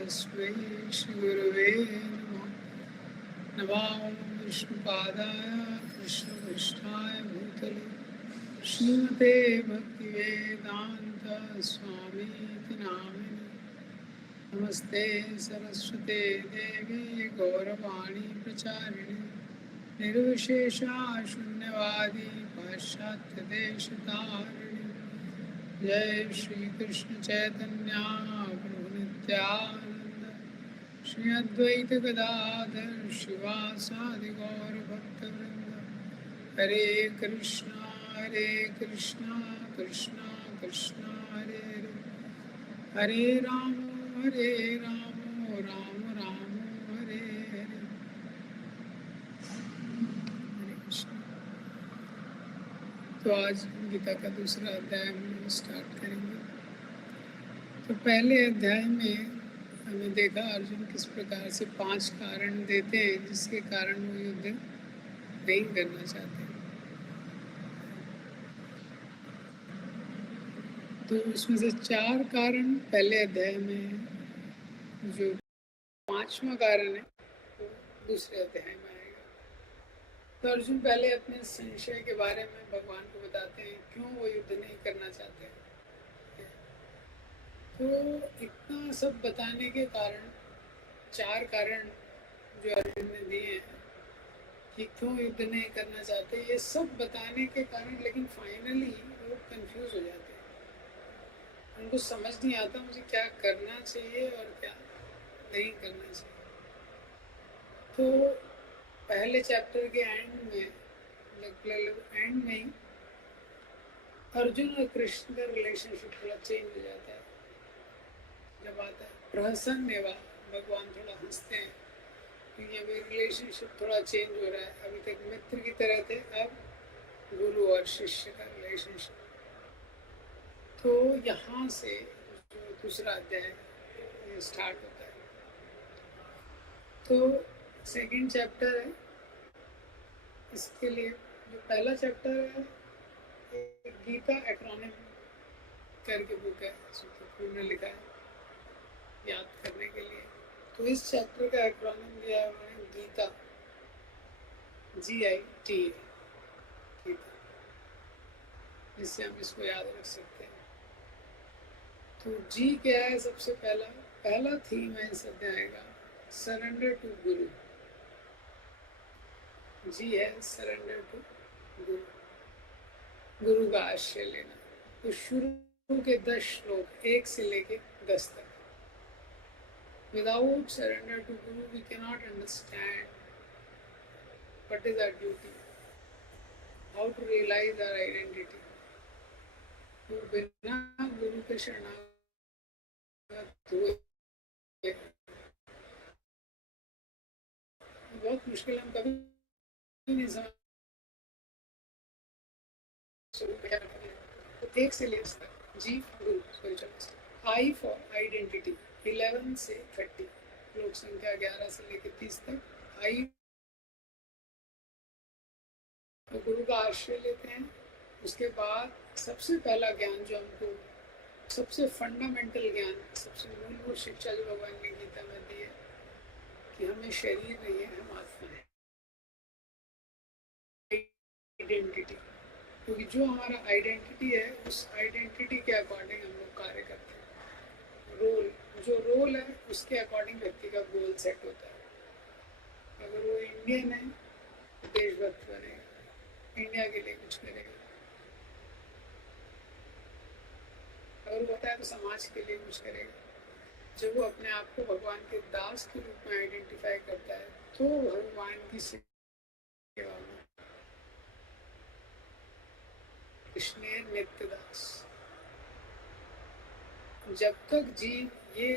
तस्मै श्रीगुरवे नमः। नमामि विष्णुपादाय कृष्णपृष्ठाय भूतले श्रीमते भक्तिवेदान्त स्वामीति नामिने। नमस्ते सरस्वते देवी गौरवाणी प्रचारिणे निर्विशेषा शून्यवादी पाश्चात्यदेशतारिणे। जय श्री कृष्ण चैतन्य प्रभु नित्यानंद श्री अद्वैत गदाधर शिवासादि गौर भक्तवृंद। हरे कृष्णा कृष्णा कृष्णा हरे हरे, हरे राम राम राम हरे हरे। हरे कृष्ण। तो आज गीता का दूसरा अध्याय हम स्टार्ट करेंगे। तो पहले अध्याय में हमने देखा अर्जुन किस प्रकार से 5 कारण देते हैं जिसके कारण वो युद्ध नहीं करना चाहते। तो उसमें से 4 कारण पहले अध्याय में, जो 5वां कारण है वो दूसरे अध्याय में आएगा। तो अर्जुन पहले अपने संशय के बारे में भगवान को बताते हैं क्यों वो युद्ध नहीं करना चाहते। तो इतना सब बताने के कारण 4 कारण जो अर्जुन ने दिए हैं कि क्यों युद्ध नहीं करना चाहते, ये सब बताने के कारण लेकिन फाइनली वो कंफ्यूज हो जाते हैं। उनको समझ नहीं आता मुझे क्या करना चाहिए और क्या नहीं करना चाहिए। तो पहले चैप्टर के एंड में, लगभग एंड में ही अर्जुन और कृष्ण का रिलेशनशिप थोड़ा चेंज हो जाता है। जब आता है प्रहसन एवं भगवान थोड़ा हंसते हैं क्योंकि अभी रिलेशनशिप थोड़ा चेंज हो रहा है। अभी तक मित्र की तरह थे, अब गुरु और शिष्य का रिलेशनशिप। तो यहाँ से जो दूसरा अध्याय स्टार्ट होता है। तो सेकंड चैप्टर है, इसके लिए जो पहला चैप्टर है गीता एक्रोनिम करके बुक है, पूर्ण लिखा है याद करने के लिए। तो इस चैप्टर का एक्रोनिम दिया है उन्होंने गीता, GITA, गीता, जिससे हम इसको याद रख सकते हैं। तो जी क्या है? सबसे पहला थीम है इस अध्याय का सरेंडर टू गुरु। जी है सरेंडर टू गुरु, गुरु का आश्रय लेना। तो शुरू के 10 श्लोक 1 से लेके 10 तक। Without surrender to Guru, we cannot understand what is our duty, how to realize our identity. तो बिना गुरु के शरणागत हुए बहुत मुश्किल, हम कभी नहीं समझ। तो 1 से लेकर तक जी गुरु स्पिरिचुअल, आई फॉर आइडेंटिटी 11 से 30, श्लोक संख्या 11 से लेकर 30 तक आई। तो गुरु का आश्रय लेते हैं। उसके बाद सबसे पहला ज्ञान जो हमको, सबसे फंडामेंटल ज्ञान, सबसे मूलभूत शिक्षा जो भगवान ने गीता में दी है कि हमें शरीर नहीं है, हम आत्मा है। आइडेंटिटी, क्योंकि जो हमारा आइडेंटिटी है उस आइडेंटिटी के अकॉर्डिंग हम लोग कार्य करते हैं। रोल, जो रोल है उसके अकॉर्डिंग व्यक्ति का गोल सेट होता है। अगर वो इंडियन है तो देशभक्त बनेगा, इंडिया के लिए कुछ करेगा। अगर वो होता है तो समाज के लिए कुछ करेगा। जब वो अपने आप को भगवान के दास के रूप में आइडेंटिफाई करता है तो भगवान की सेवा में कृष्ण नित्य दास। जब तक जीव ये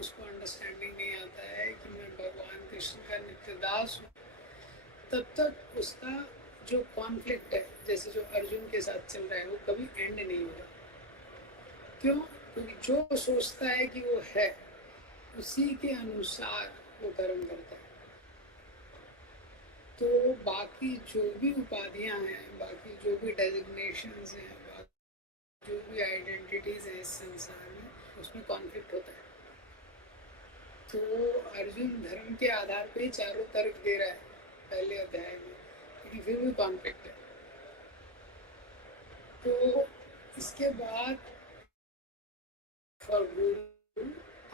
उसको अंडरस्टैंडिंग नहीं आता है कि मैं भगवान कृष्ण का नित्य दास हूँ, तब तक उसका जो कॉन्फ्लिक्ट है, जैसे जो अर्जुन के साथ चल रहा है, वो कभी एंड नहीं होगा। क्यों? क्योंकि जो सोचता है कि वो है उसी के अनुसार वो कर्म करता है। तो बाकी जो भी उपाधियां हैं, बाकी जो भी डेजिग्नेशंस हैं, जो भी आइडेंटिटीज हैं इस संसार में, उसमें कॉन्फ्लिक्ट होता है। तो अर्जुन धर्म के आधार पे ही चारों तर्क दे रहा है पहले अध्याय में, लेकिन फिर भी कॉन्फ्लिक्ट है। तो इसके बाद for guru,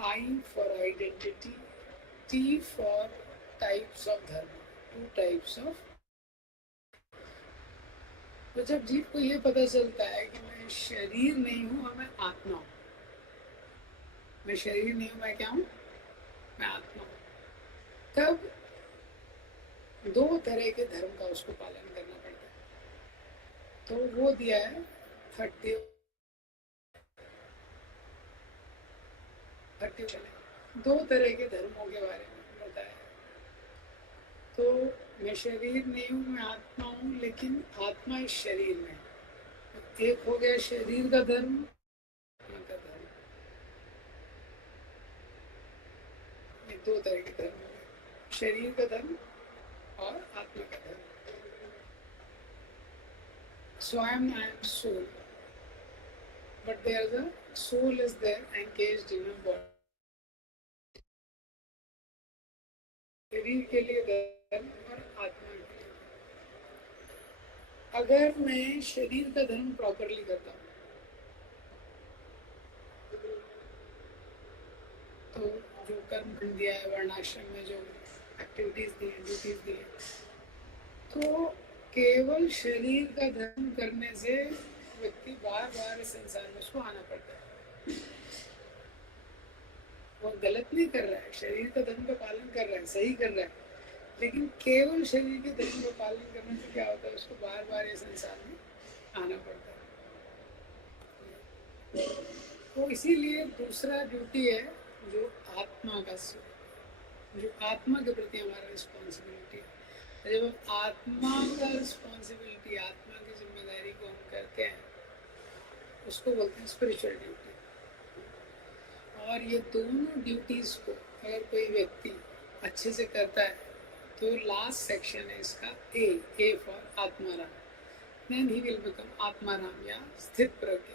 I for identity, T for types of dharma, 2 types of. तो जब जीव को ये पता चलता है कि मैं शरीर नहीं हूँ और मैं आत्मा हूँ, मैं शरीर नहीं हूँ, मैं क्या हूँ, मैं आत्मा हूँ, तब 2 तरह के धर्म का उसको पालन करना पड़ता है। तो वो दिया है 30 2 तरह के धर्मों के बारे में बताया। तो मैं शरीर नहीं हूँ, मैं आत्मा हूँ, लेकिन आत्मा इस शरीर में। एक हो गया शरीर का धर्म, आत्मा का धर्म। ये 2 तरह के धर्म हो गए, शरीर का धर्म और आत्मा का धर्म। So I am soul, but the soul is there encaged in a body. शरीर के लिए धर्म और आत्मा के लिए। अगर मैं शरीर का धर्म प्रॉपरली करता हूँ तो जो कर्म दिया है, वर्णाश्रम में जो एक्टिविटीज दी है, ड्यूटीज दी है, तो केवल शरीर का धर्म करने से व्यक्ति बार बार इस संसार में उसको आना पड़ता है। वो गलत नहीं कर रहा है, शरीर का धर्म का पालन कर रहा है, सही कर रहा है, लेकिन केवल शरीर के धर्म का पालन करने से क्या होता है, उसको बार बार इस संसार में आना पड़ता है। तो इसीलिए दूसरा ड्यूटी है जो आत्मा का, जो आत्मा के प्रति हमारा रिस्पॉन्सिबिलिटी है। जब हम आत्मा का रिस्पॉन्सिबिलिटी, आत्मा की जिम्मेदारी को हम करते हैं, उसको बोलते हैं स्पिरिचुअल ड्यूटी। और ये दोनों ड्यूटीज को अगर कोई व्यक्ति अच्छे से करता है तो लास्ट सेक्शन है इसका ए फॉर आत्माराम, देन ही विल बिकम आत्माराम या स्थित प्रज्ञ।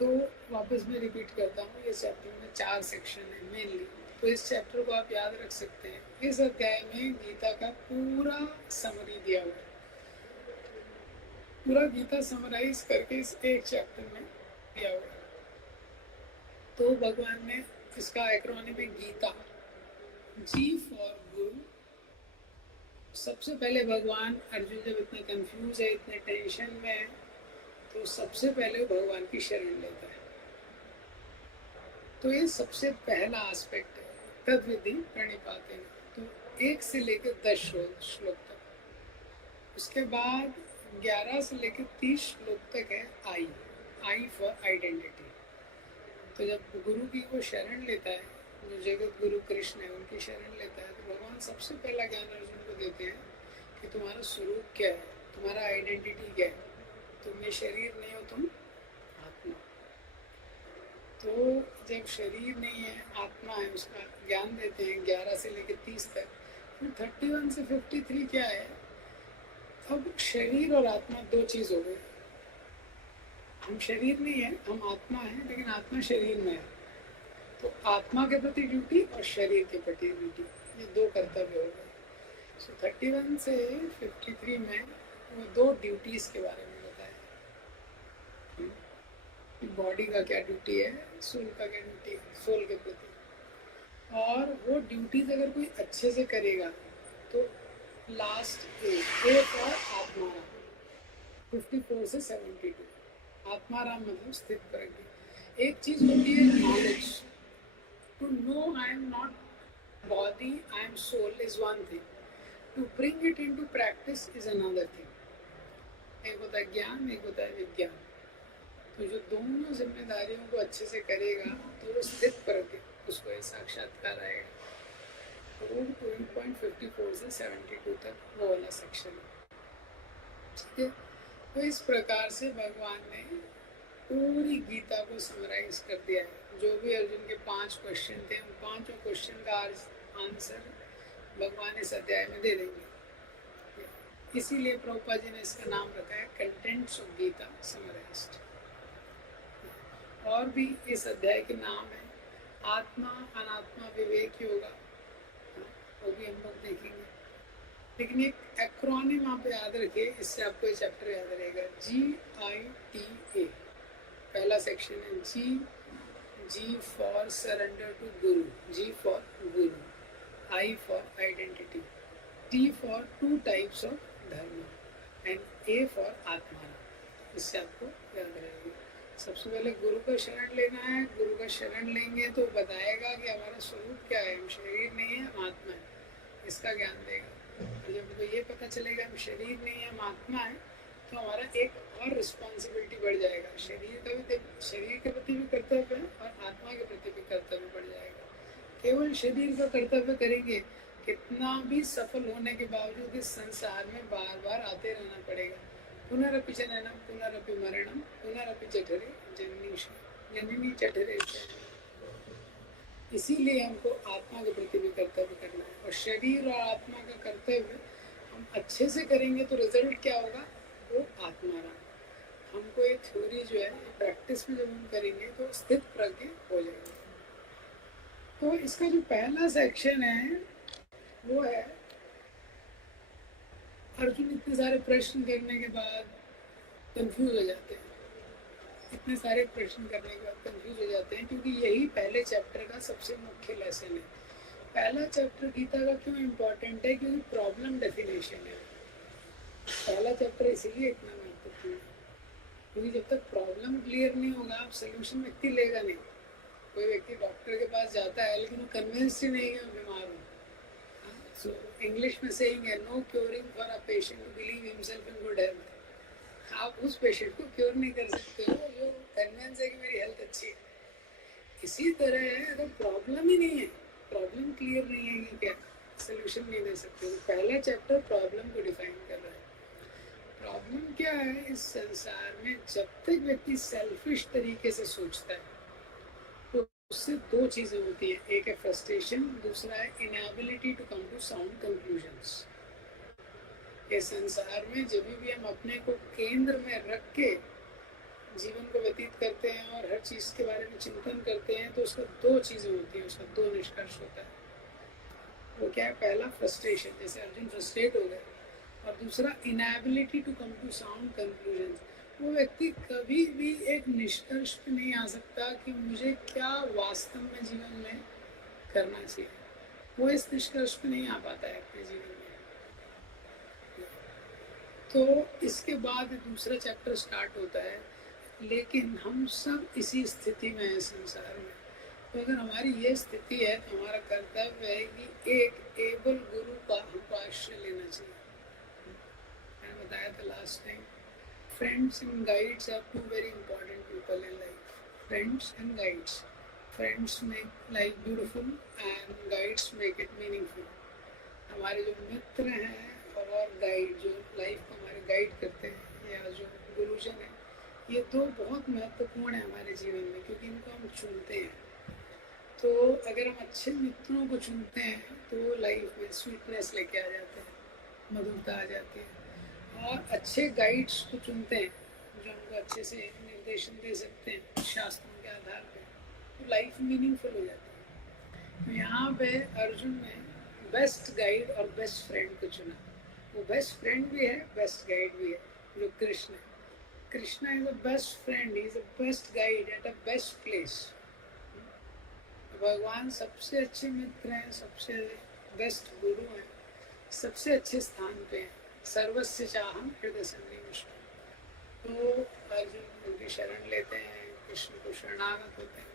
तो वापस मैं रिपीट करता हूँ, इस चैप्टर में 4 सेक्शन है मेनली, तो इस चैप्टर को आप याद रख सकते हैं। इस अध्याय में गीता का पूरा समरी दिया हुआ है, पूरा गीता समराइज करके इस एक चैप्टर में दिया हुआ है। तो भगवान ने इसका एक्रोनिम है गीता, जी फॉर गुरु। सबसे पहले भगवान, अर्जुन जब इतने कंफ्यूज है, इतने टेंशन में है, तो सबसे पहले भगवान की शरण लेता है। तो ये सबसे पहला एस्पेक्ट है, तद्विधि प्रणिपाते। तो 1 से लेकर 10 श्लोक तक, उसके बाद 11 से लेकर 30 श्लोक तक है आई फॉर आइडेंटिटी। तो जब गुरु की वो शरण लेता है, जो जगत गुरु कृष्ण है, उनकी शरण लेता है, तो भगवान सबसे पहला ज्ञान अर्जुन को देते हैं कि तुम्हारा स्वरूप क्या है, तुम्हारा आइडेंटिटी क्या है, तुम ये शरीर नहीं हो, तुम आत्मा। तो जब शरीर नहीं है, आत्मा है, उसका ज्ञान देते हैं 11 से लेकर 30 तक। फिर 31 से 53 क्या है, अब शरीर और आत्मा 2 चीज़ हो गई। हम शरीर नहीं है, हम आत्मा है, लेकिन आत्मा शरीर में है। तो आत्मा के प्रति ड्यूटी और शरीर के प्रति ड्यूटी, ये 2 कर्तव्य हो गए। सो 31 से 53 में वो 2 ड्यूटीज के बारे में बताया। बॉडी का क्या ड्यूटी है, सोल का क्या ड्यूटी है, सोल के प्रति। और वो ड्यूटीज अगर कोई अच्छे से करेगा तो लास्ट ए फॉर आत्माराम, 54 से 72। आत्माराम मतलब स्थित प्रज्ञ। एक चीज होती है knowledge, to know I am not body, I am soul is one thing, to bring it into practice is another thing. एक होता है ज्ञान, एक होता है विज्ञान। तो जो दोनों जिम्मेदारियों को अच्छे से करेगा तो वो स्थित प्रज्ञ, उसको ये साक्षात्कार आएगा। तो 2.54 से 72 तक वो वाला सेक्शन है, ठीक है। तो इस प्रकार से भगवान ने पूरी गीता को समराइज कर दिया है। जो भी अर्जुन के 5 क्वेश्चन थे, उन 5 क्वेश्चन का आंसर भगवान इस अध्याय में दे देंगे। इसीलिए प्रभुपाद जी ने इसका नाम रखा है कंटेंट्स ऑफ गीता समराइज्ड। और और भी इस अध्याय के नाम है आत्मा अनात्मा विवेक योगा, वो भी हम लोग देखेंगे। लेकिन एक एक्रोनिम आप याद रखिए, इससे आपको ये चैप्टर याद रहेगा, GITA। पहला सेक्शन है जी for surrender to Guru, G for Guru, I for identity, T for two types of धर्म एंड A फॉर आत्मा। इससे आपको याद रहेगा। सबसे पहले गुरु का शरण लेना है। गुरु का शरण लेंगे तो बताएगा कि हमारा स्वरूप क्या है, हम शरीर नहीं है, हम आत्मा है, इसका ज्ञान देगा। और जब हमको ये पता चलेगा हम शरीर नहीं है, हम आत्मा है, तो हमारा एक और रिस्पॉन्सिबिलिटी बढ़ जाएगा। शरीर के प्रति भी कर्तव्य है और आत्मा के प्रति भी कर्तव्य बढ़ जाएगा। केवल शरीर का कर्तव्य करेंगे, कितना भी सफल होने के बावजूद इस संसार में बार बार आते रहना पड़ेगा। पुनरपि जननम पुनरपि मरणम पुनरपि जठरे जननी जठरे। इसीलिए हमको आत्मा के प्रति भी कर्तव्य करना है। और शरीर और आत्मा का कर्तव्य हम अच्छे से करेंगे तो रिजल्ट क्या होगा, वो आत्माराम। हमको ये थ्योरी जो है प्रैक्टिस में जब हम करेंगे तो स्थित प्रज्ञ हो जाएगा। तो इसका जो पहला सेक्शन है वो है, अर्जुन इतने सारे प्रश्न करने के बाद कंफ्यूज हो जाते हैं। इतने सारे प्रश्न करने के बाद कंफ्यूज हो जाते हैं क्योंकि यही पहले चैप्टर का सबसे मुख्य लेसन है। पहला चैप्टर गीता का क्यों इम्पोर्टेंट है, क्योंकि प्रॉब्लम डेफिनेशन है। पहला चैप्टर इसीलिए इतना महत्वपूर्ण है क्योंकि जब तक प्रॉब्लम क्लियर नहीं होगा आप सोल्यूशन व्यक्ति लेगा नहीं। कोई व्यक्ति डॉक्टर के पास जाता है लेकिन वो कन्विंस ही नहीं है मैं बीमार हूँ। सो इंग्लिश में सेइंग है, no curing for a patient to believe himself in good health. आप उस पेशेंट को क्योर नहीं कर सकते हो जो कन्विंस है कि मेरी हेल्थ अच्छी है। इसी तरह है, अगर प्रॉब्लम ही नहीं है, प्रॉब्लम क्लियर नहीं है कि क्या सोल्यूशन नहीं दे सकते। तो पहला चैप्टर प्रॉब्लम को डिफाइन कर रहा है। प्रॉब्लम क्या है इस संसार में, जब तक व्यक्ति सेल्फिश तरीके से सोचता है तो उससे दो चीजें होती है, एक है फ्रस्ट्रेशन, दूसरा है inability to come to sound conclusions. इस संसार में जब भी हम अपने को केंद्र में रख के जीवन को व्यतीत करते हैं और हर चीज के बारे में चिंतन करते हैं तो उसका दो चीजें होती है, उसका दो निष्कर्ष होता है। वो क्या है, पहला फ्रस्ट्रेशन, जैसे अर्जुन फ्रस्ट्रेट हो गए, और दूसरा inability to come to sound conclusions. वो व्यक्ति कभी भी एक निष्कर्ष पे नहीं आ सकता कि मुझे क्या वास्तव में जीवन में करना चाहिए। वो इस निष्कर्ष पे नहीं आ पाता है अपने जीवन में। तो इसके बाद दूसरा चैप्टर स्टार्ट होता है, लेकिन हम सब इसी स्थिति में हैं संसार में। तो अगर हमारी ये स्थिति है तो हमारा कर्तव्य है कि एक एबल गुरु का हमको आश्रय लेना चाहिए। मैंने बताया था last time, friends and guides are two very important people in life. Friends and guides, friends make life beautiful and guides make it meaningful. हमारे जो मित्र हैं और गाइड जो लाइफ को हमारे गाइड करते हैं, या जो गुरुजन है, ये दो बहुत महत्वपूर्ण है हमारे जीवन में क्योंकि इनको हम चुनते हैं। तो अगर हम अच्छे मित्रों को चुनते हैं तो लाइफ में स्वीटनेस लेके आ जाते हैं, मधुरता आ जाती है। और अच्छे गाइड्स को चुनते हैं जो हमको अच्छे से निर्देशन दे सकते हैं शास्त्रों के आधार पर, तो लाइफ मीनिंगफुल हो जाती है। तो यहाँ पे अर्जुन ने बेस्ट गाइड और बेस्ट फ्रेंड को चुना। वो बेस्ट फ्रेंड भी है, बेस्ट गाइड भी है, जो कृष्ण है। Krishna is a best friend, is a best guide at a best place. भगवान सबसे अच्छे मित्र हैं, सबसे बेस्ट गुरु हैं, सबसे अच्छे स्थान पे हैं। सर्वस्य चाहम हृदय सन्निविष्टो। तो अर्जुन उनकी शरण लेते हैं, कृष्ण को शरणागत होते हैं।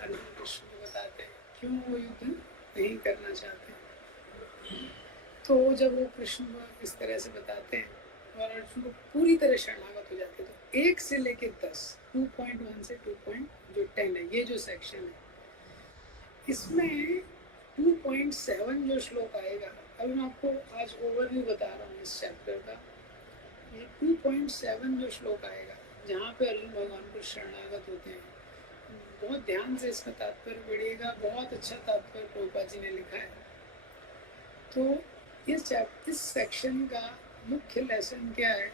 अर्जुन कृष्ण को बताते हैं क्यों वो युद्ध नहीं करना चाहते। तो जब वो कृष्ण को इस तरह से बताते हैं और अर्जुन को पूरी तरह शरणागत हो जाते हैं, तो 1 से लेकर 10, 2.1 से 2.10 है ये जो सेक्शन है। इसमें 2.7 जो श्लोक आएगा, अभी मैं आपको आज ओवरव्यू बता रहा हूँ इस चैप्टर का। ये 2.7 जो श्लोक आएगा जहाँ पे अर्जुन भगवान को शरणागत होते हैं, बहुत ध्यान से इसका तात्पर्य पढ़िएगा। बहुत अच्छा तात्पर्य प्रभुपाद जी ने लिखा है। तो इस सेक्शन का मुख्य लेसन क्या है,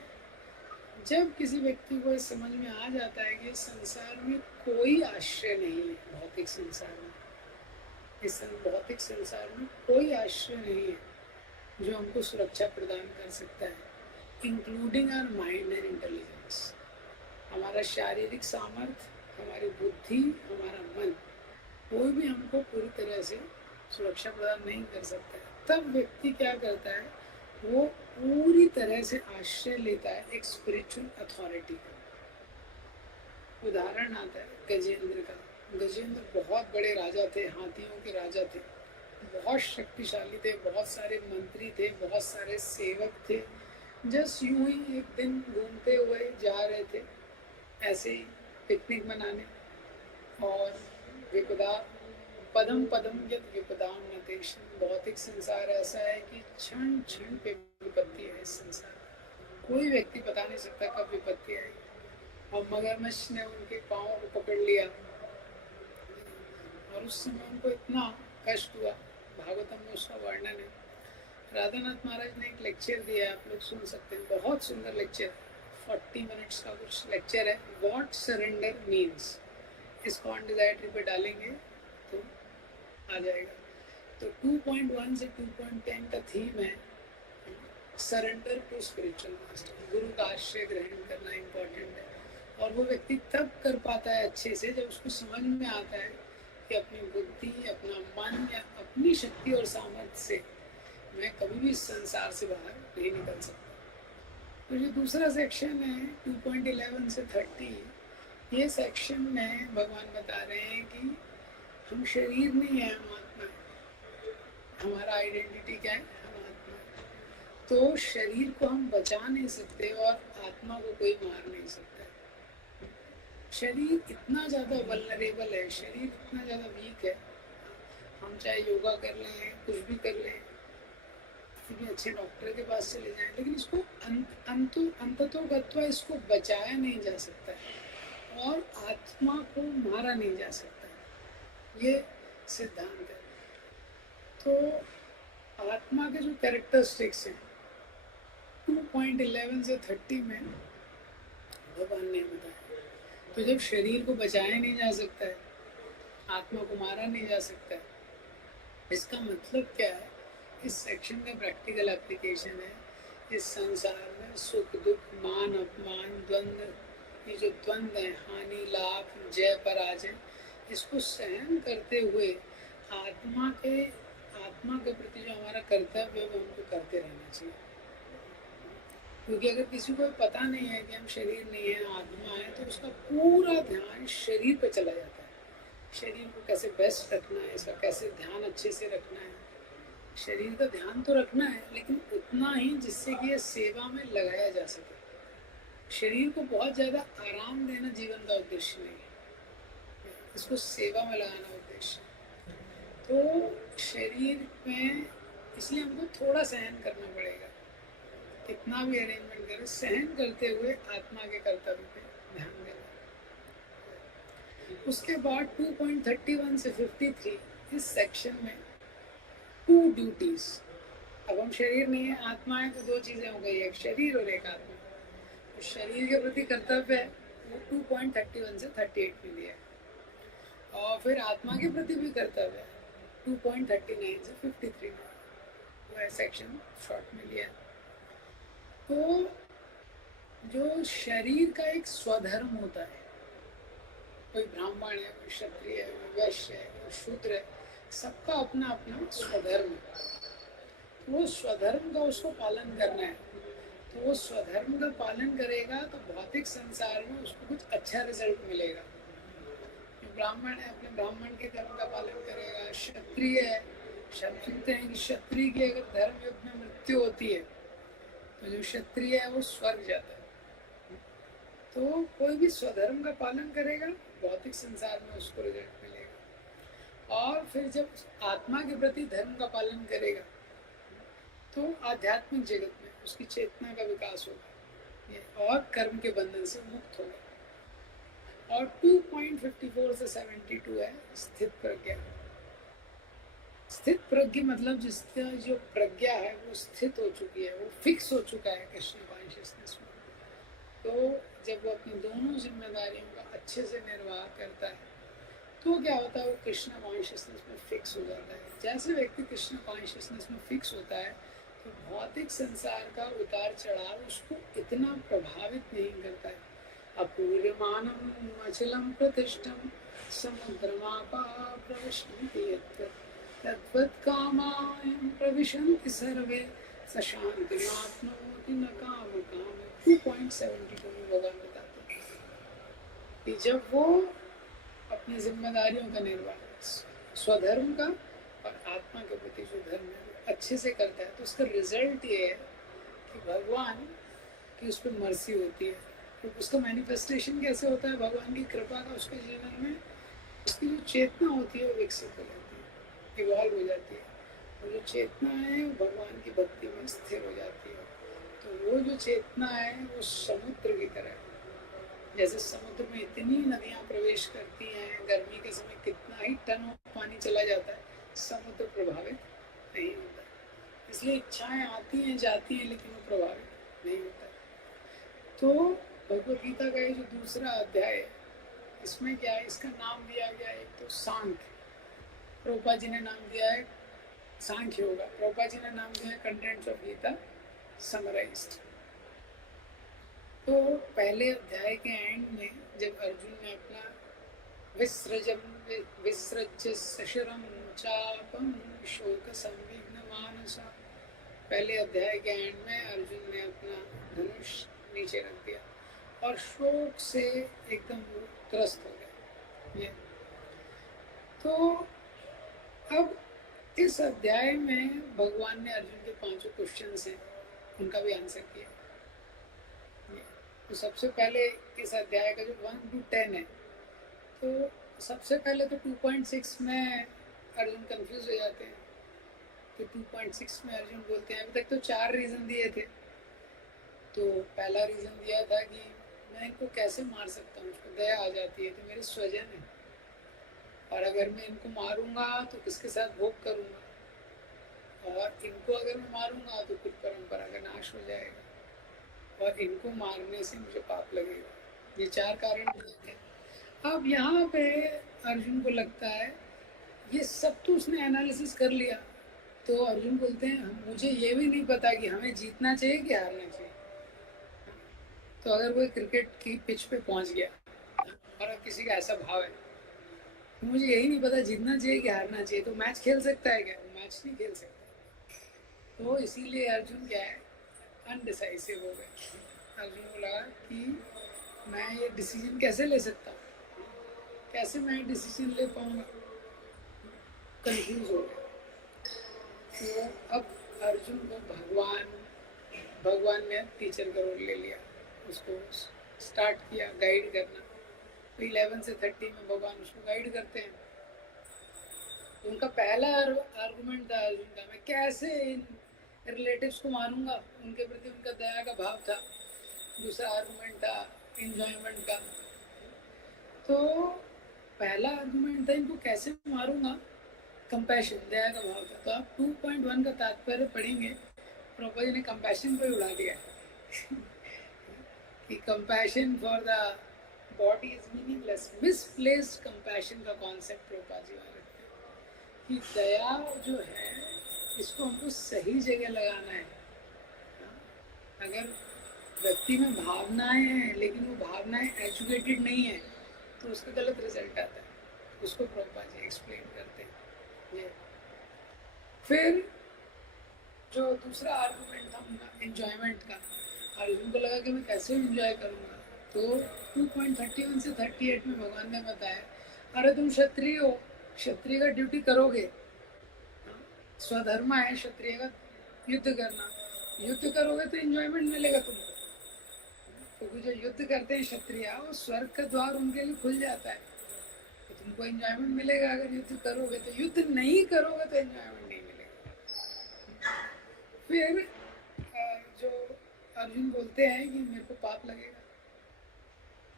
जब किसी व्यक्ति को समझ में आ जाता है कि संसार में कोई आश्रय नहीं है, भौतिक संसार में, इस भौतिक संसार में कोई आश्रय नहीं है जो हमको सुरक्षा प्रदान कर सकता है, including our mind and intelligence. हमारा शारीरिक सामर्थ्य, हमारी बुद्धि, हमारा मन, कोई भी हमको पूरी तरह से सुरक्षा प्रदान नहीं कर सकता है। तब व्यक्ति क्या करता है, वो पूरी तरह से आश्रय लेता है एक स्पिरिचुअल अथॉरिटी का। उदाहरण आता है गजेंद्र का। गजेंद्र बहुत बड़े राजा थे, हाथियों के राजा थे, बहुत शक्तिशाली थे, बहुत सारे मंत्री थे, बहुत सारे सेवक थे। जस्ट यूं ही एक दिन घूमते हुए जा रहे थे ऐसे ही पिकनिक मनाने, और विपदा पदम पदम यद विपदाम नतेशन। भौतिक संसार ऐसा है कि क्षण क्षण पे विपत्ति है इस संसार में, कोई व्यक्ति बता नहीं सकता कब विपत्ति आएगी। और मगरमच्छ ने उनके पाँव को पकड़ लिया और उस समय उनको इतना कष्ट हुआ, भागवतम में उसका वर्णन है। राधानाथ महाराज ने एक लेक्चर दिया है, आप लोग सुन सकते हैं, बहुत सुंदर लेक्चर, 40 मिनट्स का कुछ लेक्चर है, व्हाट सरेंडर मीन्स। इसको ऑन डिजायर ट्री पे डालेंगे तो आ जाएगा। तो 2.1 से 2.10 का थीम है सरेंडर टू स्पिरिचुअल मास्टर। गुरु का आश्रय ग्रहण करना इम्पोर्टेंट है, और वो व्यक्ति तब कर पाता है अच्छे से जब उसको समझ में आता है कि अपनी बुद्धि, अपना मन या अपनी शक्ति और सामर्थ्य से मैं कभी भी इस संसार से बाहर नहीं निकल सकता। तो जो दूसरा सेक्शन है 2.11 से 30, ये सेक्शन में भगवान बता रहे हैं कि हम शरीर नहीं है, हम आत्मा है। हमारा आइडेंटिटी क्या है, हम आत्मा है। तो शरीर को हम बचा नहीं सकते और आत्मा को कोई मार नहीं सकता। शरीर इतना ज़्यादा वल्नरेबल है, शरीर इतना ज़्यादा वीक है, हम चाहे योगा कर लें, कुछ भी कर लें, किसी भी अच्छे डॉक्टर के पास चले जाएं, लेकिन इसको अंततोगत्वा इसको बचाया नहीं जा सकता है और आत्मा को मारा नहीं जा सकता है। ये सिद्धांत है। तो आत्मा के जो कैरेक्टरिस्टिक्स हैं 2.11 से 30 में भगवान ने बताया। तो जब शरीर को बचाया नहीं जा सकता है, आत्मा को मारा नहीं जा सकता है, इसका मतलब क्या है? इस सेक्शन का प्रैक्टिकल एप्लीकेशन है। इस संसार में सुख दुख, मान अपमान, द्वंद्व, ये जो द्वंद्व है, हानि लाभ, जय पराजय, इसको सहन करते हुए आत्मा के प्रति जो हमारा कर्तव्य है वो हमको करते रहना चाहिए। क्योंकि अगर किसी को पता नहीं है कि हम शरीर नहीं है, आत्मा है, तो उसका पूरा ध्यान शरीर पे चला जाता है। शरीर को कैसे बेस्ट रखना है, इसका कैसे ध्यान अच्छे से रखना है। शरीर का ध्यान तो रखना है, लेकिन उतना ही जिससे कि ये सेवा में लगाया जा सके। शरीर को बहुत ज़्यादा आराम देना जीवन का उद्देश्य नहीं है, इसको सेवा में लगाना उद्देश्य। तो शरीर में इसलिए हमको थोड़ा सहन करना पड़ेगा, कितना भी अरेंजमेंट करें, सहन करते हुए आत्मा के कर्तव्य पे ध्यान देना। उसके बाद 2.31 से 53 इस सेक्शन में 2 ड्यूटीज। अब हम शरीर नहीं है, आत्मा है, तो 2 चीजें हो गई, एक शरीर और एक आत्मा। तो शरीर के प्रति कर्तव्य है वो 2.31 से 38 में दिया है, और फिर आत्मा के प्रति भी कर्तव्य है 2.39 से 53 में, वो सेक्शन शॉर्ट में लिया है। तो जो शरीर का एक स्वधर्म होता है, कोई ब्राह्मण है, कोई क्षत्रिय है, कोई वैश्य है, कोई शूद्र है, सबका अपना अपना स्वधर्म है। वो स्वधर्म का उसको पालन करना है। तो वो स्वधर्म का पालन करेगा तो भौतिक संसार में उसको कुछ अच्छा रिजल्ट मिलेगा। जो ब्राह्मण है अपने ब्राह्मण के धर्म का पालन करेगा। क्षत्रिय है, सुनते हैं कि क्षत्रिय की अगर धर्म युद्ध में मृत्यु होती है तो जो क्षत्रिय है वो स्वर्ग जाता है। तो कोई भी स्वधर्म का पालन करेगा, भौतिक संसार में उसको रिजल्ट मिलेगा। और फिर जब आत्मा के प्रति धर्म का पालन करेगा तो आध्यात्मिक जगत में उसकी चेतना का विकास होगा और कर्म के बंधन से मुक्त होगा। और 2.54 से 72 है स्थित प्रज्ञा। स्थित प्रज्ञा मतलब जिसका जो प्रज्ञा है वो स्थित हो चुकी है, वो फिक्स हो चुका है कृष्ण कॉन्शियसनेस में। तो जब वो अपनी दोनों जिम्मेदारियों का अच्छे से निर्वाह करता है तो क्या होता है, वो कृष्ण कॉन्शियसनेस में फिक्स हो जाता है। जैसे व्यक्ति कृष्ण कॉन्शियसनेस में फिक्स होता है तो भौतिक संसार का उतार चढ़ाव उसको इतना प्रभावित नहीं करता है। अपूर्यमानम अचलम प्रतिष्ठम समुद्रमापा प्रविशन्ति यत्र तद्वत् कामायं प्रविशन्ति सर्वे सशान्तिमाप्नोति न कामकाम। 2.72 में भगवान बताते हैं कि जब वो अपनी जिम्मेदारियों का निर्वाह स्वधर्म का और आत्मा के प्रति जो धर्म है अच्छे से करता है तो उसका रिजल्ट ये है कि भगवान की उस पर मर्सी होती है। तो उसका मैनिफेस्टेशन कैसे होता है, भगवान की कृपा का उसके जीवन में उसकी जो चेतना होती है वो विकसित हो जाती है, इवॉल्व हो जाती है। और जो चेतना है वो भगवान की भक्ति में स्थिर हो जाती है। तो वो जो चेतना है वो समुद्र की तरह है। जैसे समुद्र में इतनी नदियाँ प्रवेश करती हैं, गर्मी के समय कितना ही टन पानी चला जाता है, समुद्र प्रभावित नहीं होता। इसलिए इच्छाएं आती हैं जाती हैं लेकिन वो प्रभावित नहीं होता। तो भगवद गीता का ये जो दूसरा अध्याय है इसमें क्या है, इसका नाम दिया गया है एक तो सांख्य, प्रभुपाद जी ने नाम दिया है सांख्य योगा, प्रभुपाद जी ने नाम दिया है कंटेंट्स ऑफ गीता समराइज्ड। तो पहले अध्याय के एंड में जब अर्जुन ने अपना विसृज्य सशरम चापम शोक संविघ्न मानसा, पहले अध्याय के एंड में अर्जुन ने अपना धनुष नीचे रख दिया और शोक से एकदम त्रस्त हो गया। तो अब इस अध्याय में भगवान ने अर्जुन के 5 क्वेश्चंस हैं उनका भी आंसर किया। तो सबसे पहले इस अध्याय का जो 1 to 10 है, तो सबसे पहले तो 2.6 में अर्जुन कंफ्यूज हो जाते हैं। तो 2.6 में अर्जुन बोलते हैं, अभी तक तो 4 रीज़न दिए थे। तो पहला रीज़न दिया था कि मैं इनको कैसे मार सकता हूँ, उसको दया आ जाती है, तो मेरे स्वजन है और अगर मैं इनको मारूंगा तो किसके साथ भोग करूँगा, और इनको अगर मैं मारूंगा तो फिर परंपरा का नाश हो जाएगा और इनको मारने से मुझे पाप लगेगा। ये 4 कारण दिए थे। अब यहाँ पे अर्जुन को लगता है ये सब तो उसने एनालिसिस कर लिया, तो अर्जुन बोलते हैं मुझे ये भी नहीं पता कि हमें जीतना चाहिए कि हारना चाहिए। तो अगर वो क्रिकेट की पिच पे पहुंच गया और अब किसी का ऐसा भाव है तो मुझे यही नहीं पता जीतना चाहिए कि हारना चाहिए, तो मैच खेल सकता है क्या? मैच नहीं खेल सकता। तो इसीलिए अर्जुन क्या है, अनडिसाइसिव हो गए। अर्जुन को लगा कि मैं ये डिसीजन कैसे ले सकता हूँ, कैसे मैं डिसीजन ले पाऊँगा, कंफ्यूज हो गया। तो अब अर्जुन को भगवान ने टीचर का रोल ले लिया, उसको स्टार्ट किया गाइड करना। तो 11 से 30 में भगवान उसको गाइड करते हैं। तो उनका पहला आर्गुमेंट था अर्जुन का, मैं कैसे इन रिलेटिव्स को मारूंगा, उनके प्रति उनका दया का भाव था। दूसरा आर्गुमेंट था एंजॉयमेंट का। तो पहला आर्गुमेंट था इनको कैसे मारूंगा, कंपैशन, दया का भाव था। तो आप 2.1 का तात्पर्य पढ़ेंगे, प्रभुपाद जी ने कंपैशन को ही उड़ा दिया कि compassion for the body is meaningless. Misplaced compassion का कॉन्सेप्ट प्रभुपाद जी रखते हैं कि दया जो है इसको हमको सही जगह लगाना है। अगर व्यक्ति में भावनाएं हैं लेकिन वो भावनाएं एजुकेटेड नहीं है तो उसका गलत रिजल्ट आता है। उसको प्रभुपाद जी एक्सप्लेन करते हैं। फिर जो दूसरा आर्गुमेंट था उनका एंजॉयमेंट का, अर्जुन को लगा कि मैं कैसे एंजॉय करूँगा। तो 2.31 से 38 में भगवान ने बताया, अरे तुम क्षत्रिय हो, क्षत्रिय का ड्यूटी करोगे, स्वधर्म है क्षत्रिय का युद्ध करना, युद्ध करोगे तो एंजॉयमेंट मिलेगा तुमको। क्योंकि जो युद्ध करते हैं क्षत्रिय वो स्वर्ग का द्वार उनके लिए खुल जाता है, तो तुमको एंजॉयमेंट मिलेगा अगर युद्ध करोगे। तो युद्ध नहीं करोगे तो एंजॉयमेंट नहीं मिलेगा। फिर जो अर्जुन बोलते हैं कि मेरे को पाप लगेगा,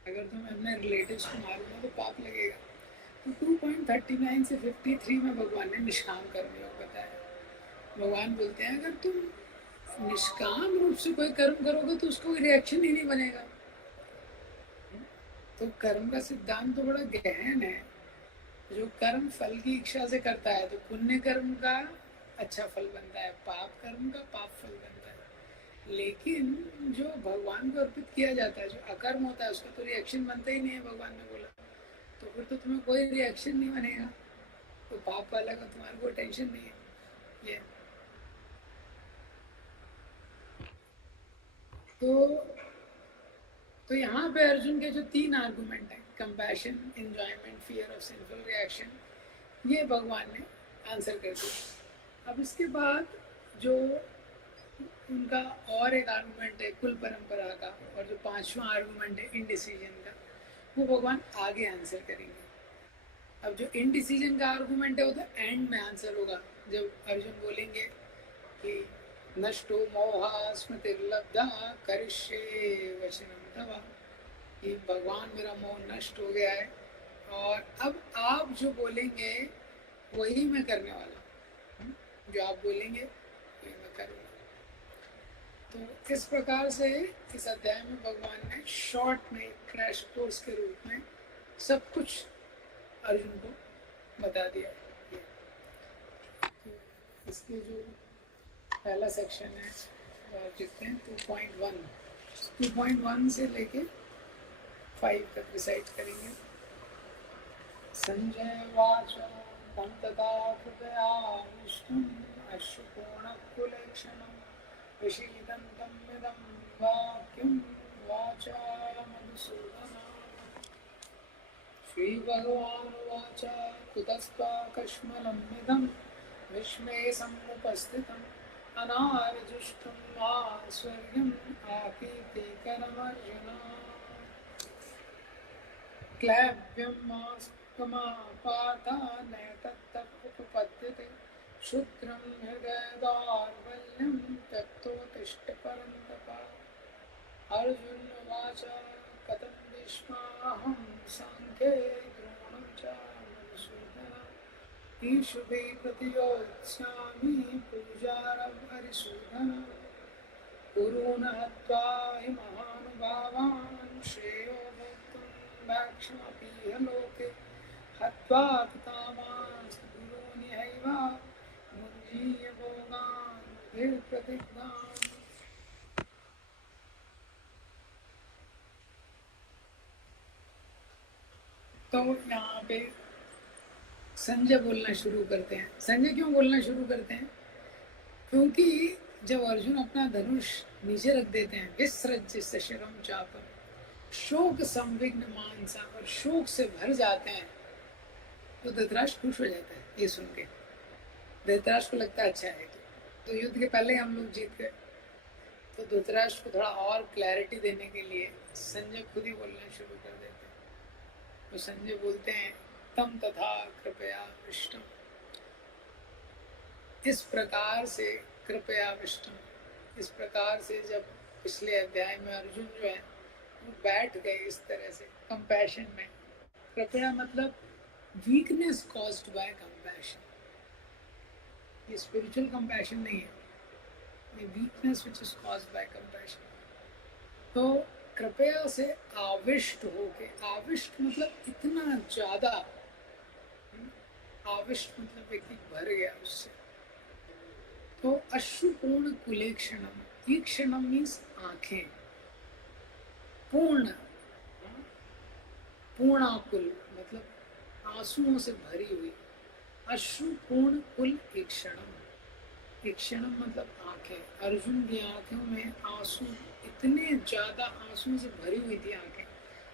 अगर तुम अपने रिलेटिव्स को मारोगे तो पाप लगेगा। तो 2.39 से 53 में भगवान ने निष्काम कर्म योग बताया। भगवान बोलते हैं अगर तुम निष्काम रूप से कोई कर्म करोगे तो उसको कोई रिएक्शन ही नहीं बनेगा, तो कर्म का सिद्धांत तो बड़ा गहन है। जो कर्म फल की इच्छा से करता है तो पुण्य कर्म का अच्छा फल बनता है, पाप कर्म का पाप फल बनता है। लेकिन जो भगवान को अर्पित किया जाता है, जो अकर्म होता है, उसका तो रिएक्शन बनता ही नहीं है, भगवान ने बोला। तो फिर तो तुम्हें कोई रिएक्शन नहीं बनेगा, तो पाप वाला का तुम्हारे को टेंशन नहीं है ये। तो यहाँ पे अर्जुन के जो 3 आर्गुमेंट हैं, compassion, enjoyment, fear of sinful reaction, ये भगवान ने आंसर कर दिया। अब इसके बाद जो उनका और एक आर्गुमेंट है कुल परंपरा का, और जो 5वां आर्गुमेंट है इनडिसीजन का, वो भगवान आगे आंसर करेंगे। अब जो इनडिसीजन का आर्गुमेंट है वो तो एंड में आंसर होगा, जब अर्जुन बोलेंगे कि नष्टो मोहा स्मृतिर्लब्धा करिष्ये वचनम तव, कि भगवान मेरा मोह नष्ट हो गया है और अब आप जो बोलेंगे वही मैं करने वाला हूँ, जो आप बोलेंगे वही मैं करूँगा। तो इस प्रकार से इस अध्याय में भगवान ने शॉर्ट में क्रैश कोर्स के रूप में सब कुछ अर्जुन को बता दिया। तो इसके जो पहला सेक्शन है और जितने 2.1 से लेके 5 तक डिसाइड करेंगे। संजय वाच तम तथा कृपया विष्णुम् अश्रुपूर्णकुलेक्षणं विषीदन्तं मिदं वाक्यं वाचा मधुसूदन। श्रीभगवानुवाच कुतस्त्वाकश्मलं मिदं विस्मये समुपस्थितम् अनार्जुष्टं आश्चर्यम् आकीर्तिकरमर्जुन। क्लैब्यमास्त्वमापाता नैतत्तदुपपद्यते क्षुद्रं हृदयदार्बल्यं तत्त्वोत्तिष्ठ परन्तप। अर्जुन उवाच कथं भीष्माहं साङ्ख्ये द्रोणं च मधुसूदन ईशुभिः प्रतियोत्स्यामि पूजारं हरिसूदन। कुरून् हत्वा हि महानुभावान् श्रेयो भोक्तुं भैक्षमपीह लोके हत्वा पितामहश्च गुरून् हैव भुञ्जीय भोगान् विधिप्रतिज्ञाम्। तो यहाँ पे संजय बोलना शुरू करते हैं। संजय क्यों बोलना शुरू करते हैं? क्योंकि जब अर्जुन अपना धनुष नीचे रख देते हैं, विसृज्य सशरम चापम, शोक संविघ्न मानसा, और शोक से भर जाते हैं, तो धृतराष्ट्र खुश हो जाता है ये सुन के। धृतराष्ट्र को लगता है अच्छा है तो युद्ध के पहले हम लोग जीत गए। तो धृतराष्ट्र को थोड़ा और क्लैरिटी देने के लिए संजय खुद ही बोलना शुरू कर देते हैं। तो संजय बोलते हैं तम तथा कृपया विष्टम, इस प्रकार से कृपया विष्टम, इस प्रकार से जब पिछले अध्याय में अर्जुन जो है वो बैठ गए इस तरह से कंपैशन में। कृपया मतलब वीकनेस कॉज्ड बाय कंपैशन, ये स्पिरिचुअल कंपैशन नहीं है, ये weakness which is caused by compassion. तो कृपया से आविष्ट होके, आविष्ट मतलब इतना ज्यादा, आविष्ट मतलब व्यक्ति भर गया उससे। तो अश्रुपूर्ण कुलेक्षणम, ईक्षणम मीन्स आंखें, पूर्ण, पूर्णाकुल मतलब आंसुओं से भरी हुई, अश्रुपूर्ण कुल ईक्षणम, ईक्षणम मतलब आंखें। अर्जुन की आंखों में आंसू, इतने ज्यादा आंसुओं से भरी हुई थी आंखें,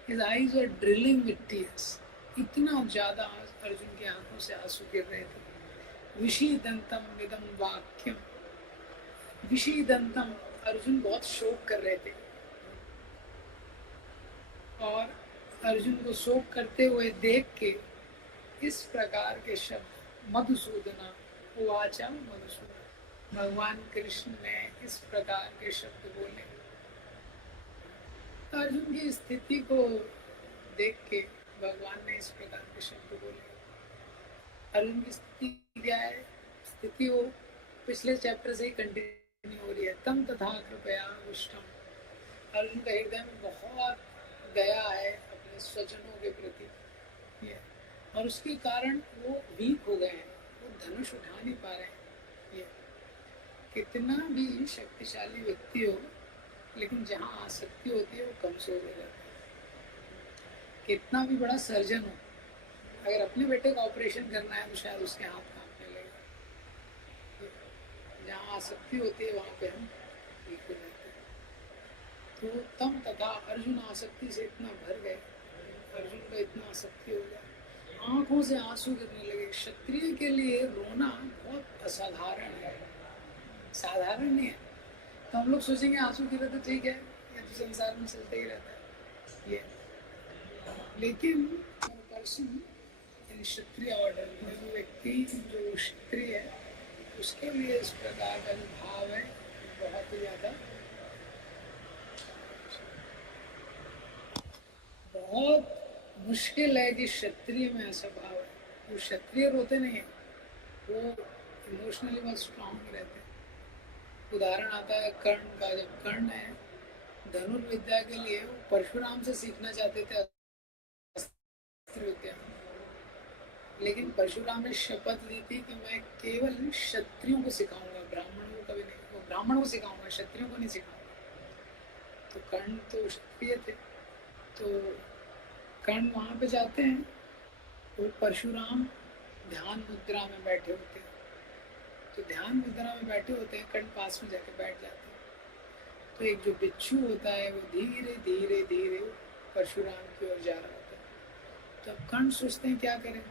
His eyes were drilling with tears, इतना ज्यादा अर्जुन की आंखों से आंसू गिर रहे थे। विषीदंतम विदम वाक्यम, विषीदंतम, अर्जुन बहुत शोक कर रहे थे, और अर्जुन को शोक करते हुए देख के इस प्रकार के शब्द, मधुसूदना उवाचा मधुसूदन, भगवान कृष्ण ने इस प्रकार के शब्द बोले। अर्जुन की स्थिति को देख के भगवान ने इस प्रकार के शब्द बोले। अर्जुन की स्थिति क्या है? स्थिति वो पिछले चैप्टर से ही कंटिन्यू हो रही है। तम तथा कृपया विष्टम, अर्जुन का हृदय में बहुत दया है अपने स्वजनों के प्रति, ये और उसके कारण वो वीक हो गए हैं, वो धनुष उठा नहीं पा रहे हैं। ये कितना भी शक्तिशाली व्यक्ति हो, लेकिन जहाँ आसक्ति होती है वो कमजोर हो जाता है। कितना भी बड़ा सर्जन हो, अगर अपने बेटे का ऑपरेशन करना है तो शायद उसके हाथ कांपने लगे। जहाँ आसक्ति होती है वहाँ पे हम वीक हो जाते हैं। तो तम तथा अर्जुन आसक्ति से इतना भर गए, अर्जुन का इतना आसक्ति हो गया, आंखों से आंसू गिरने लगे। क्षत्रिय के लिए रोना बहुत असाधारण है, साधारण नहीं है। तो हम लोग सोचेंगे आंसू गिरे तो ठीक है, ये तो संसार में चलते ही रहता है ये, लेकिन पर्सन क्षत्रिय ऑर्डर में व्यक्ति जो क्षत्रिय है उसके लिए इस प्रकार का जो भाव है बहुत ही ज्यादा, बहुत मुश्किल है कि क्षत्रिय में ऐसा भाव है। वो क्षत्रिय रोते नहीं है, वो इमोशनली बहुत स्ट्रांग रहते हैं। उदाहरण आता है कर्ण का। जब कर्ण है धनुर्विद्या के लिए वो परशुराम से सीखना चाहते थे अस्त्र विद्या, लेकिन परशुराम ने शपथ ली थी कि मैं केवल क्षत्रियों को सिखाऊंगा, ब्राह्मणों को कभी नहीं। वो ब्राह्मणों को सिखाऊंगा, क्षत्रियों को नहीं सिखाऊंगा। तो कर्ण तो क्षत्रिय थे, तो कर्ण वहां पे जाते हैं तो परशुराम ध्यान मुद्रा में बैठे होते हैं। तो ध्यान मुद्रा में बैठे होते हैं, कर्ण पास में जाके बैठ जाते हैं। तो एक जो बिच्छू होता है वो धीरे धीरे धीरे परशुराम की ओर जा रहा होता है। तो अब कर्ण सोचते हैं क्या करें,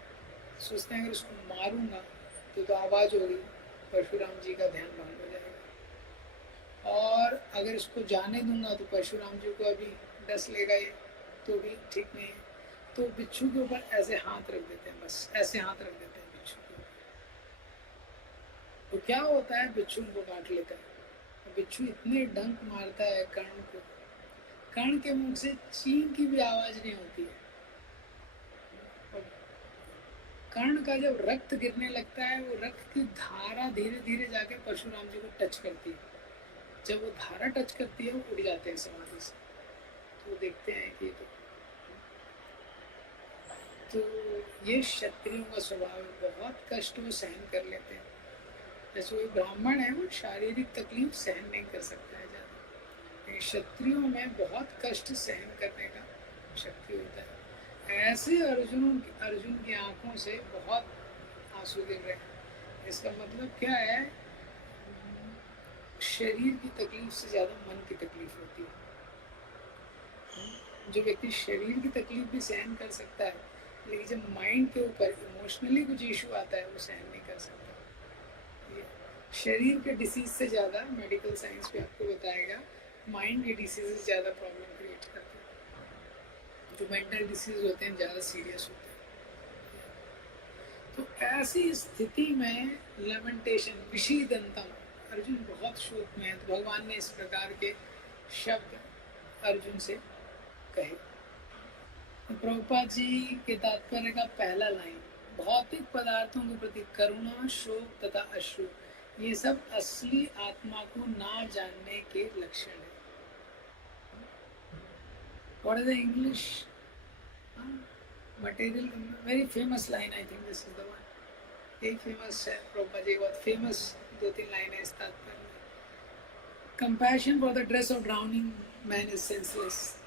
सोचते हैं अगर उसको मारूंगा तो आवाज होगी, परशुराम जी का ध्यान भंग हो जाएगा, और अगर इसको जाने दूंगा तो परशुराम जी को अभी डस लेगा ये, तो भी ठीक नहीं है। तो बिच्छू के ऊपर ऐसे हाथ रख देते हैं, बस ऐसे हाथ रख देते हैं बिच्छू के ऊपर। तो क्या होता है, बिच्छू उनको काट लेता है। बिच्छू इतने डंक मारता है कर्ण को, कर्ण के मुंह से चीं की भी आवाज नहीं होती है। कर्ण का जब रक्त गिरने लगता है, वो रक्त की धारा धीरे धीरे जाके परशुराम जी को टच करती है। जब वो धारा टच करती है वो उड़ जाते हैं समाधि से। तो देखते हैं कि तो ये क्षत्रियों का स्वभाव, बहुत कष्ट वो सहन कर लेते हैं। जैसे कोई ब्राह्मण है वो शारीरिक तकलीफ सहन नहीं कर सकता है ज़्यादा, क्षत्रियों में बहुत कष्ट सहन करने का शक्ति होता है। ऐसे अर्जुन की आंखों से बहुत आंसू गिर रहे हैं। इसका मतलब क्या है, शरीर की तकलीफ से ज़्यादा मन की तकलीफ होती है। जो व्यक्ति शरीर की तकलीफ भी सहन कर सकता है, लेकिन जब माइंड के ऊपर इमोशनली कुछ इशू आता है वो सहन नहीं कर सकता। शरीर के डिसीज से ज़्यादा, मेडिकल साइंस भी आपको बताएगा, माइंड के डिसीज ज़्यादा प्रॉब्लम क्रिएट करते हैं। जो मेंटल डिसीज होते हैं ज़्यादा सीरियस होते हैं। तो ऐसी स्थिति में लेमेंटेशन विषीदंतम, अर्जुन बहुत शोक में है। तो भगवान ने इस प्रकार के शब्द अर्जुन से कहे। तो प्रभुपाद जी के तात्पर्य का पहला लाइन, भौतिक पदार्थों के प्रति करुणा, शोक तथा अश्रु, ये सब असली आत्मा को ना जानने के लक्षण है। What is the English? Material, very famous line, I think this is the one. एक फेमस है, प्रभुपाद जी बहुत फेमस 2-3 लाइन है इस तात्पर्य में। Compassion for the dress of drowning man is senseless,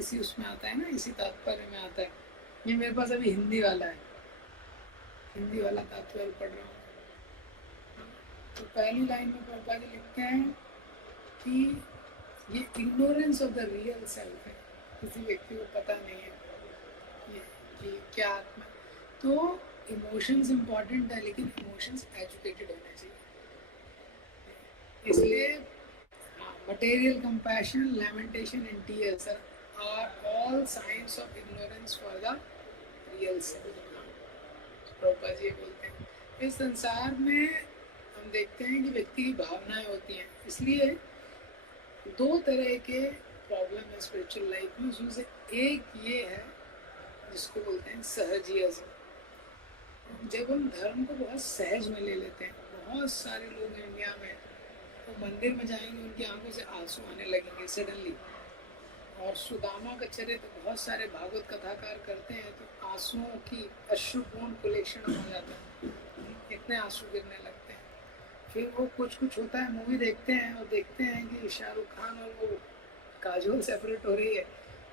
इसी उसमें आता है ना, इसी तात्पर्य में आता है। ये मेरे पास अभी हिंदी वाला है, हिंदी वाला तात्पर्य पढ़ रहा हूँ। तो पहली लाइन में प्रभुपाद जी लिखते हैं कि ये ignorance of the real self है, किसी व्यक्ति को पता नहीं है ये कि क्या आत्मा। तो इमोशंस इम्पॉर्टेंट है, लेकिन इमोशंस एजुकेटेड होने चाहिए। इसलिए material compassion, lamentation and tears are all signs of ignorance for the real self। Prabhupada ji बोलते हैं इस संसार में हम देखते हैं कि व्यक्ति की भावनाएं होती हैं। इसलिए 2 तरह के प्रॉब्लम है स्पिरिचुअल लाइफ में। उसमें से एक ये है जिसको बोलते हैं सहजियज्म। जब हम धर्म को बहुत सहज में ले लेते हैं, बहुत सारे लोग इंडिया में तो मंदिर में जाएंगे, उनकी आंखों से आंसू आने लगेंगे सडनली, और सुदामा का चरित्र बहुत सारे भागवत कथाकार करते हैं तो आंसुओं की अश्रुपूर्ण कलेक्शन हो जाता है, इतने आंसू गिरने लगते हैं। फिर वो कुछ कुछ होता है, मूवी देखते हैं और देखते हैं कि शाहरुख खान और वो काजोल सेपरेट हो रही है,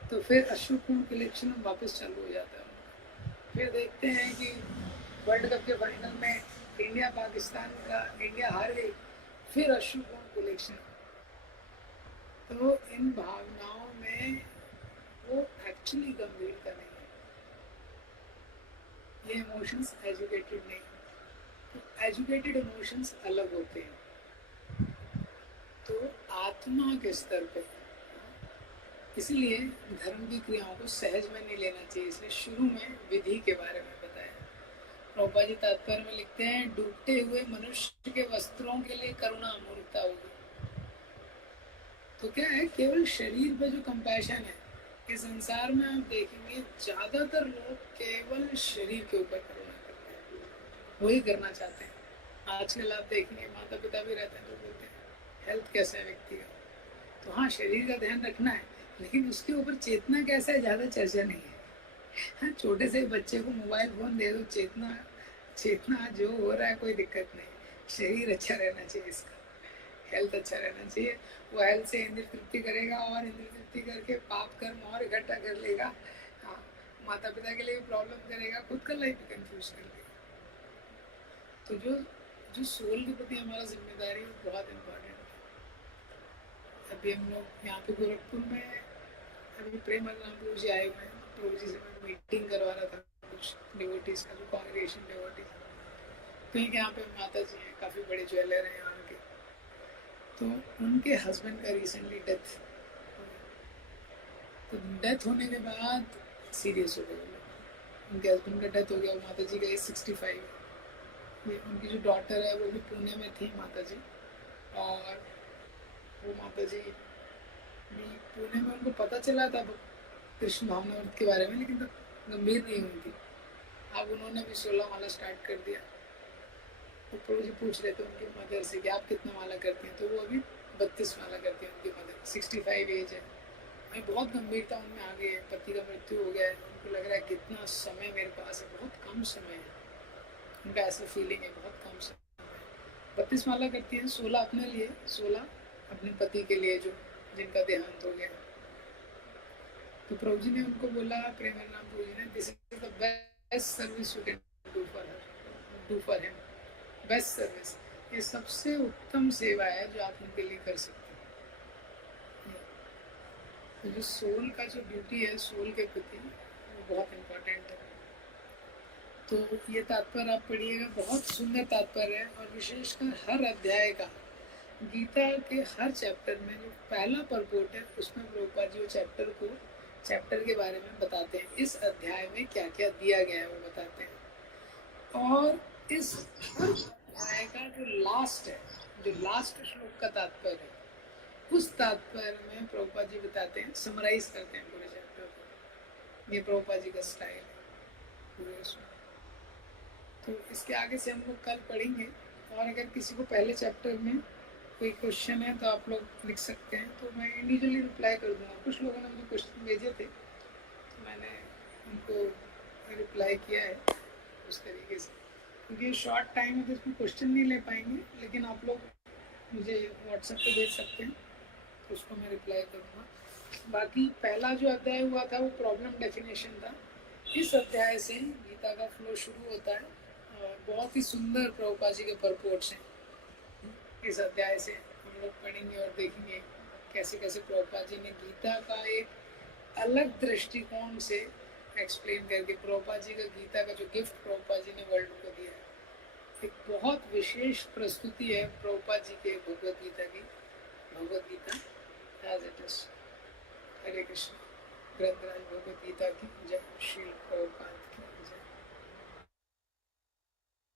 तो फिर अश्रुपूर्ण कलेक्शन वापस चालू हो जाता है। फिर देखते हैं कि वर्ल्ड कप के फाइनल में इंडिया पाकिस्तान का इंडिया हार गई, फिर अश्रुपूर्ण कलेक्शन। तो इन भावनाओं में वो एक्चुअली गंभीरता नहीं है, ये इमोशंस एजुकेटेड नहीं। तो एजुकेटेड इमोशंस अलग होते हैं, तो आत्मा के स्तर पे। इसलिए धर्म की क्रियाओं को सहज में नहीं लेना चाहिए, इसलिए शुरू में विधि के बारे में बताया। प्रभुपाद जी तात्पर्य में लिखते हैं, डूबते हुए मनुष्य के वस्त्रों के लिए करुणा मूर्खता होगी। तो क्या है, केवल शरीर पे जो कंपैशन है, इस संसार में आप देखेंगे ज्यादातर लोग केवल शरीर के ऊपर करुणा करते हैं, वही करना चाहते हैं। आजकल आप देखेंगे माता पिता भी रहते हैं तो बोलते हैं हेल्थ कैसा है व्यक्ति का, तो हाँ शरीर का ध्यान रखना है, लेकिन उसके ऊपर चेतना कैसा है ज्यादा चर्चा नहीं है। हाँ, छोटे से बच्चे को मोबाइल फोन दे दो, चेतना चेतना जो हो रहा है कोई दिक्कत नहीं, शरीर अच्छा रहना चाहिए, इसका हेल्थ अच्छा रहना चाहिए। वो हेल्थ से इंद्रिय तृप्ति करेगा और इंद्रिय तृप्ति करके पाप कर्म और इकट्ठा कर लेगा। हाँ, माता पिता के लिए भी प्रॉब्लम करेगा, खुद का लाइफ भी कंफ्यूज कर लेगा। तो जो जो सोल के प्रति हमारा जिम्मेदारी है बहुत इम्पोर्टेंट है। अभी हम लोग यहाँ पे गोरखपुर में अभी प्रेम प्रभु जी आए हुए हैं, प्रभु जी से मैं मीटिंग करवा रहा था कुछ डिवोटीज का, जो कांग्रेगेशन डिवोटीज। तो यहाँ पे माता जी हैं, काफ़ी बड़े ज्वेलर हैं यहाँ के, तो उनके हस्बैंड का रिसेंटली डेथ, तो डेथ होने के बाद सीरियस हो गए उनके हस्बैंड का डेथ हो गया। माता जी का एज 65 है। उनकी जो डॉटर है वो भी पुणे में थी माता जी, और वो माता जी भी पुणे में, उनको पता चला था कृष्ण भावनामृत के बारे में, लेकिन तो गंभीर नहीं हुई थी। अब उन्होंने भी 16 माला स्टार्ट कर दिया। तो प्रभु जी पूछ रहे थे उनकी मदर से कि आप कितना माला करती हैं, तो वो अभी 32 माला करती हैं। उनकी मदर 65 एज है, मैं बहुत गंभीरता उनमें आ गई है, पति का मृत्यु हो गया है, उनको लग रहा है कितना समय मेरे पास है, बहुत कम समय है, उनका ऐसा फीलिंग है बहुत कम समय। 32 माला करती हैं, 16 अपने लिए, 16 अपने पति के लिए जो जिनका देहांत हो गया। तो प्रभु जी ने उनको बोला, प्रेमानंद प्रभु जी ने, this is the best service you can do for her, do for him, best service, ये सबसे उत्तम सेवा है जो आप उनके लिए कर सकते हैं। तो जो सोल का जो ड्यूटी है सोल के प्रति, वो बहुत इम्पोर्टेंट है। तो ये तात्पर्य आप पढ़िएगा, बहुत सुंदर तात्पर्य है, और विशेषकर हर अध्याय का, गीता के हर चैप्टर में जो पहला परपोर्ट है उसमें प्रभुपाद जी चैप्टर के बारे में बताते हैं, इस अध्याय में क्या क्या दिया गया है वो बताते हैं। और इस हर अध्याय का जो लास्ट है, जो लास्ट श्लोक का तात्पर्य है, उस तात्पर्य में प्रभुपाद जी बताते हैं, समराइज करते हैं पूरे चैप्टर को। ये प्रभुपाद जी का स्टाइल है पूरे उसमें। तो इसके आगे से हम लोग कल पढ़ेंगे, और अगर किसी को पहले चैप्टर में कोई क्वेश्चन है तो आप लोग लिख सकते हैं, तो मैं इंडिविजुअली रिप्लाई कर दूँगा। कुछ लोगों ने मुझे क्वेश्चन भेजे थे, तो मैंने उनको रिप्लाई किया है उस तरीके से, क्योंकि शॉर्ट टाइम है तो इसमें क्वेश्चन नहीं ले पाएंगे, लेकिन आप लोग मुझे व्हाट्सएप पे भेज सकते हैं, तो उसको मैं रिप्लाई करूँगा। बाकी पहला जो अध्याय हुआ था वो प्रॉब्लम डेफिनेशन था। इस अध्याय से गीता का फ्लो शुरू होता है, और बहुत ही सुंदर प्रभुपाद जी के परपोर्ट्स हैं। इस अध्याय से हम लोग पढ़ेंगे और देखेंगे कैसे कैसे प्रभुपाद जी ने गीता का एक अलग दृष्टिकोण से एक्सप्लेन करके, प्रभुपाद जी का गीता का जो गिफ्ट प्रभुपाद जी ने वर्ल्ड को दिया है, एक बहुत विशेष प्रस्तुति है प्रभुपाद जी के भगवद गीता की, Bhagavad Gita as it is. Hare Krishna. ग्रंथराज भगवद गीता की जय, श्री प्रभुपाद की जय।